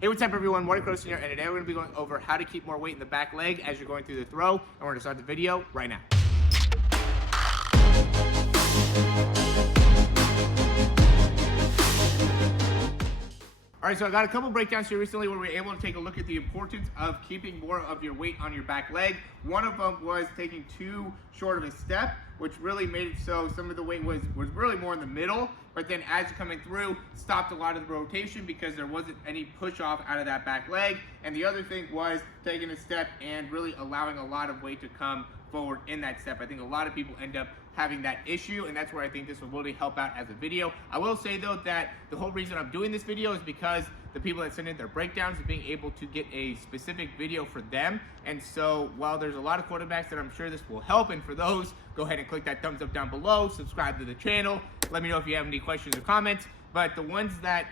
Hey, what's up everyone, Morey Croson here, and today we're going to be going over how to keep more weight in the back leg as you're going through the throw, and we're going to start the video right now. All right, so I got a couple breakdowns here recently where we were able to take a look at the importance of keeping more of your weight on your back leg. One of them was taking too short of a step, which really made it so some of the weight was really more in the middle, but then as you're coming through, stopped a lot of the rotation because there wasn't any push off out of that back leg. And the other thing was taking a step and really allowing a lot of weight to come forward in that step. I think a lot of people end up having that issue, and that's where I think this will really help out as a video. I will say though that the whole reason I'm doing this video is because the people that send in their breakdowns are being able to get a specific video for them. And so while there's a lot of quarterbacks that I'm sure this will help, and for those, go ahead and click that thumbs up down below, subscribe to the channel, let me know if you have any questions or comments. But the ones that,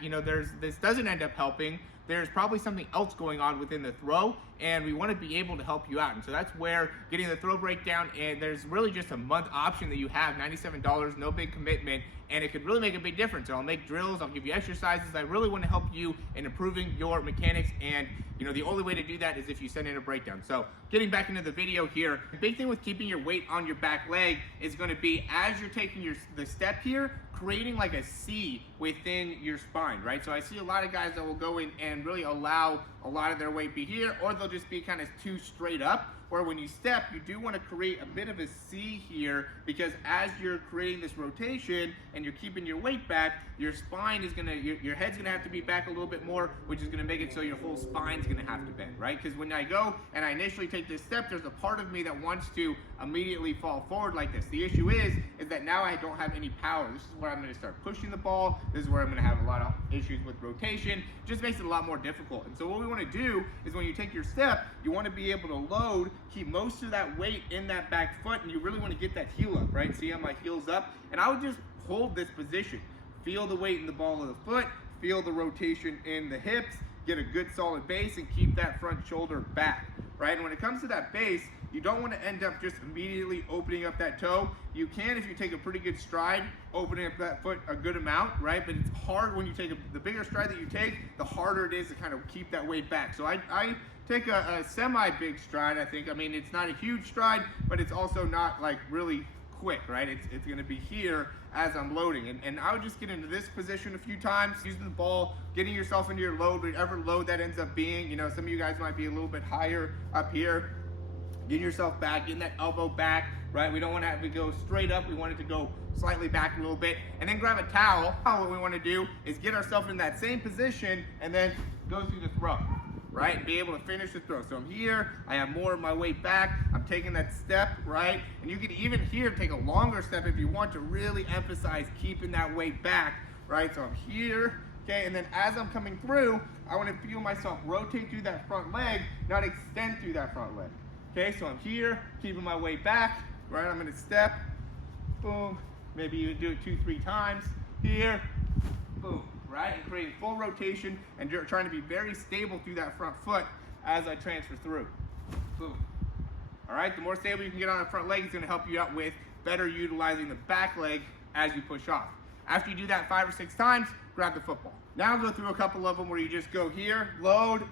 this doesn't end up helping, there's probably something else going on within the throw, and we want to be able to help you out. And so that's where getting the throw breakdown, and there's really just a month option that you have, $97, no big commitment, and it could really make a big difference. I'll make drills, I'll give you exercises. I really want to help you in improving your mechanics, and the only way to do that is if you send in a breakdown. So getting back into the video here, the big thing with keeping your weight on your back leg is going to be, as you're taking the step here, creating like a C within your spine, right? So I see a lot of guys that will go in and really allow a lot of their weight be here, or they'll just be kind of too straight up, where when you step, you do want to create a bit of a C here, because as you're creating this rotation and you're keeping your weight back, your spine is gonna, your head's gonna have to be back a little bit more, which is gonna make it so your whole spine's gonna have to bend, right? Because when I go and I initially take this step, there's a part of me that wants to immediately fall forward like this. The issue is that now I don't have any power. This is where I'm gonna start pushing the ball. This is where I'm gonna have a lot of issues with rotation. It just makes it a lot more difficult. And so what we wanna do is when you take your step, you wanna be able to load, keep most of that weight in that back foot, and you really wanna get that heel up, right? See how my heel's up? And I would just hold this position. Feel the weight in the ball of the foot, feel the rotation in the hips, get a good solid base, and keep that front shoulder back, right? And when it comes to that base, you don't want to end up just immediately opening up that toe. You can, if you take a pretty good stride, opening up that foot a good amount, right? But it's hard when you take the bigger stride that you take, the harder it is to kind of keep that weight back. So I take a semi-big stride, I think. I mean, it's not a huge stride, but it's also not like really quick, right? It's going to be here as I'm loading, and I would just get into this position a few times, using the ball, getting yourself into your load, whatever load that ends up being. Some of you guys might be a little bit higher up here. Getting yourself back, getting that elbow back, right? We don't want to have to go straight up. We want it to go slightly back a little bit, and then grab a towel. What we want to do is get ourselves in that same position and then go through the throw, right? And be able to finish the throw. So I'm here, I have more of my weight back, I'm taking that step, right? And you can even here take a longer step if you want to really emphasize keeping that weight back, right? So I'm here, okay, and then as I'm coming through, I want to feel myself rotate through that front leg, not extend through that front leg. Okay, so I'm here, keeping my weight back, right? I'm gonna step, boom, maybe even do it 2-3 times, here, boom, right? And creating full rotation, and you're trying to be very stable through that front foot as I transfer through, boom. All right, the more stable you can get on the front leg, it's gonna help you out with better utilizing the back leg as you push off. After you do that 5 or 6 times, grab the football. Now I'll go through a couple of them where you just go here, load,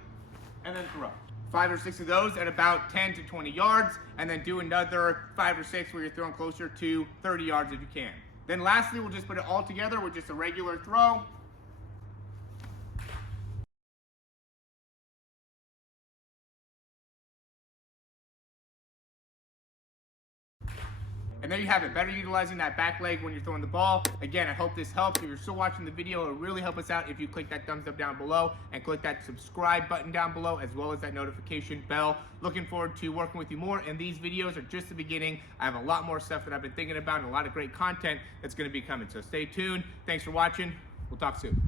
and then throw. 5 or 6 of those at about 10 to 20 yards, and then do another 5 or 6 where you're throwing closer to 30 yards if you can. Then lastly, we'll just put it all together with just a regular throw. And there you have it, better utilizing that back leg when you're throwing the ball. Again, I hope this helps. If you're still watching the video, it will really help us out if you click that thumbs up down below and click that subscribe button down below, as well as that notification bell. Looking forward to working with you more, and these videos are just the beginning. I have a lot more stuff that I've been thinking about and a lot of great content that's gonna be coming, so stay tuned. Thanks for watching. We'll talk soon.